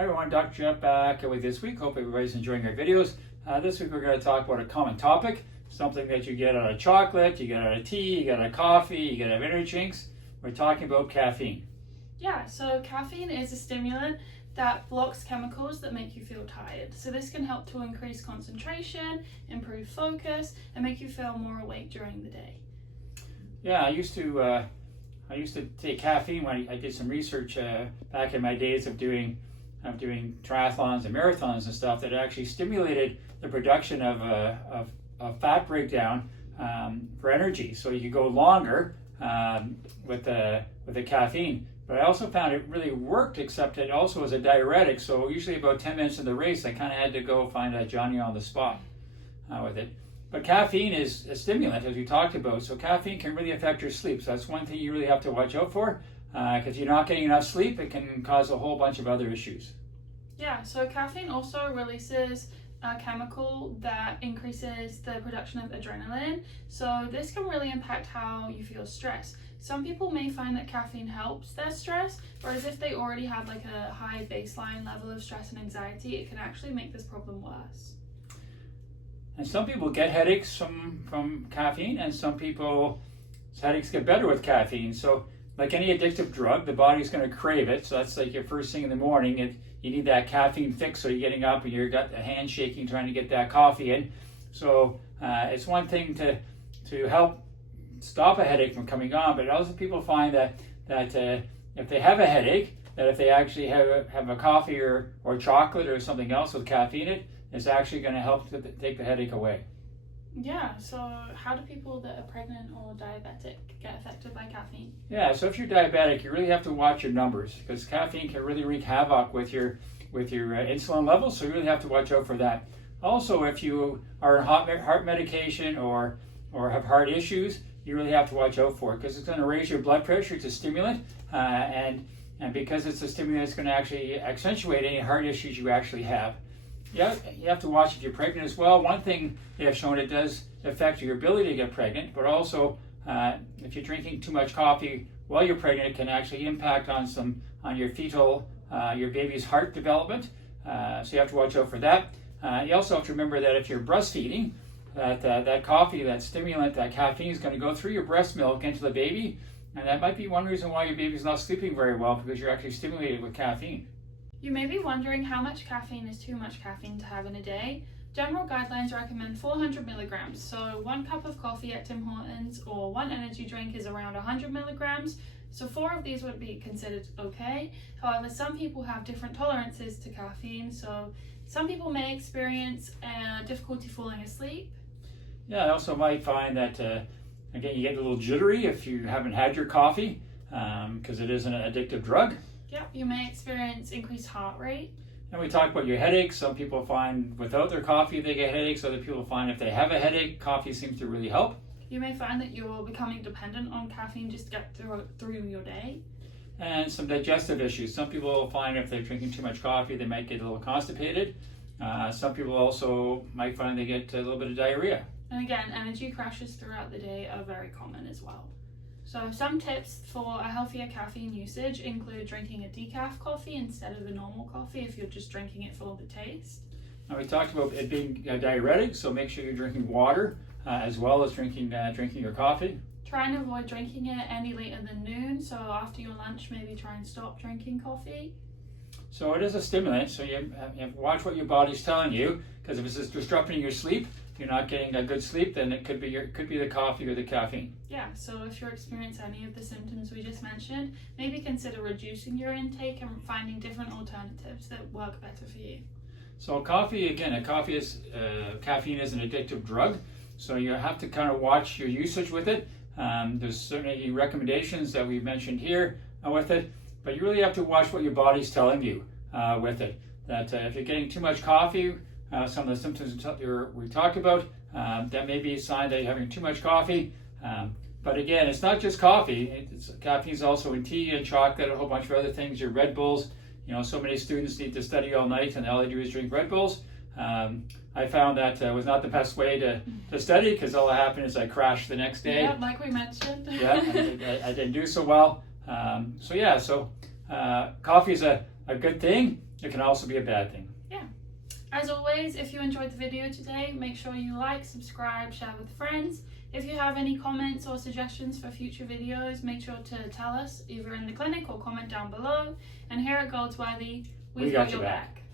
Hi everyone, Dr. Jeff back with this week. Hope everybody's enjoying our videos. This week we're going to talk about a common topic, something that you get out of chocolate, you get out of tea, you get out of coffee, you get out of energy drinks. We're talking about caffeine. Yeah, so caffeine is a stimulant that blocks chemicals that make you feel tired. So this can help to increase concentration, improve focus, and make you feel more awake during the day. Yeah, I used to take caffeine when I did some research back in my days of doing triathlons and marathons and stuff that actually stimulated the production of fat breakdown for energy. So you could go longer with the caffeine. But I also found it really worked, except it also was a diuretic. So usually about 10 minutes of the race, I kind of had to go find a Johnny on the spot with it. But caffeine is a stimulant, as we talked about. So caffeine can really affect your sleep. So that's one thing you really have to watch out for. Because you're not getting enough sleep, it can cause a whole bunch of other issues. Yeah, so caffeine also releases a chemical that increases the production of adrenaline. So this can really impact how you feel stressed. Some people may find that caffeine helps their stress, whereas if they already have like a high baseline level of stress and anxiety, it can actually make this problem worse. And some people get headaches from caffeine, and some people's headaches get better with caffeine. So like any addictive drug, the body's going to crave it. So that's like your first thing in the morning. You need that caffeine fix, so you're getting up and you've got the hand shaking trying to get that coffee in. So it's one thing to help stop a headache from coming on, but also people find that if they have a headache, that if they actually have a coffee or chocolate or something else with caffeine in it, it's actually going to help to take the headache away. Yeah, so how do people that are pregnant or diabetic get affected by caffeine? Yeah, so if you're diabetic, you really have to watch your numbers, because caffeine can really wreak havoc with your insulin levels, so you really have to watch out for that. Also, if you are on heart medication or have heart issues, you really have to watch out for it, because it's going to raise your blood pressure. It's a stimulant, and because it's a stimulant, it's going to actually accentuate any heart issues you actually have. Yeah, you have to watch if you're pregnant as well. One thing they have shown, it does affect your ability to get pregnant, but also if you're drinking too much coffee while you're pregnant, it can actually impact on your your baby's heart development. So you have to watch out for that. You also have to remember that if you're breastfeeding, that coffee, that stimulant, that caffeine is going to go through your breast milk into the baby, and that might be one reason why your baby's not sleeping very well, because you're actually stimulated with caffeine. You may be wondering how much caffeine is too much caffeine to have in a day. General guidelines recommend 400 milligrams, so 1 cup of coffee at Tim Hortons or 1 energy drink is around 100 milligrams, so 4 of these would be considered okay. However, some people have different tolerances to caffeine, so some people may experience difficulty falling asleep. Yeah, I also might find that, again, you get a little jittery if you haven't had your coffee, because it is an addictive drug. Yep, you may experience increased heart rate. And we talked about your headaches. Some people find without their coffee they get headaches. Other people find if they have a headache, coffee seems to really help. You may find that you're becoming dependent on caffeine just to get through your day. And some digestive issues. Some people find if they're drinking too much coffee, they might get a little constipated. Some people also might find they get a little bit of diarrhea. And again, energy crashes throughout the day are very common as well. So some tips for a healthier caffeine usage include drinking a decaf coffee instead of a normal coffee if you're just drinking it for the taste. Now we talked about it being diuretic, so make sure you're drinking water as well as drinking your coffee. Try and avoid drinking it any later than noon, so after your lunch maybe try and stop drinking coffee. So it is a stimulant, so you have to watch what your body's telling you, because if it's disrupting your sleep, you're not getting a good sleep, then it could be the coffee or the caffeine. Yeah, so if you're experiencing any of the symptoms we just mentioned, maybe consider reducing your intake and finding different alternatives that work better for you. So caffeine is caffeine is an addictive drug, so you have to kind of watch your usage with it. There's certainly recommendations that we mentioned here with it, but you really have to watch what your body's telling you with it. That if you're getting too much coffee, some of the symptoms we talked about, that may be a sign that you're having too much coffee. But again, it's not just coffee. Caffeine is also in tea and chocolate, a whole bunch of other things. Your Red Bulls. So many students need to study all night, and all they do is drink Red Bulls. I found that was not the best way to study, because all that happened is I crashed the next day. Yeah, like we mentioned. Yeah, I didn't do so well. So coffee is a good thing. It can also be a bad thing. As always, if you enjoyed the video today, make sure you like, subscribe, share with friends. If you have any comments or suggestions for future videos, make sure to tell us either in the clinic or comment down below. And here at Goldsworthy, we've got your back.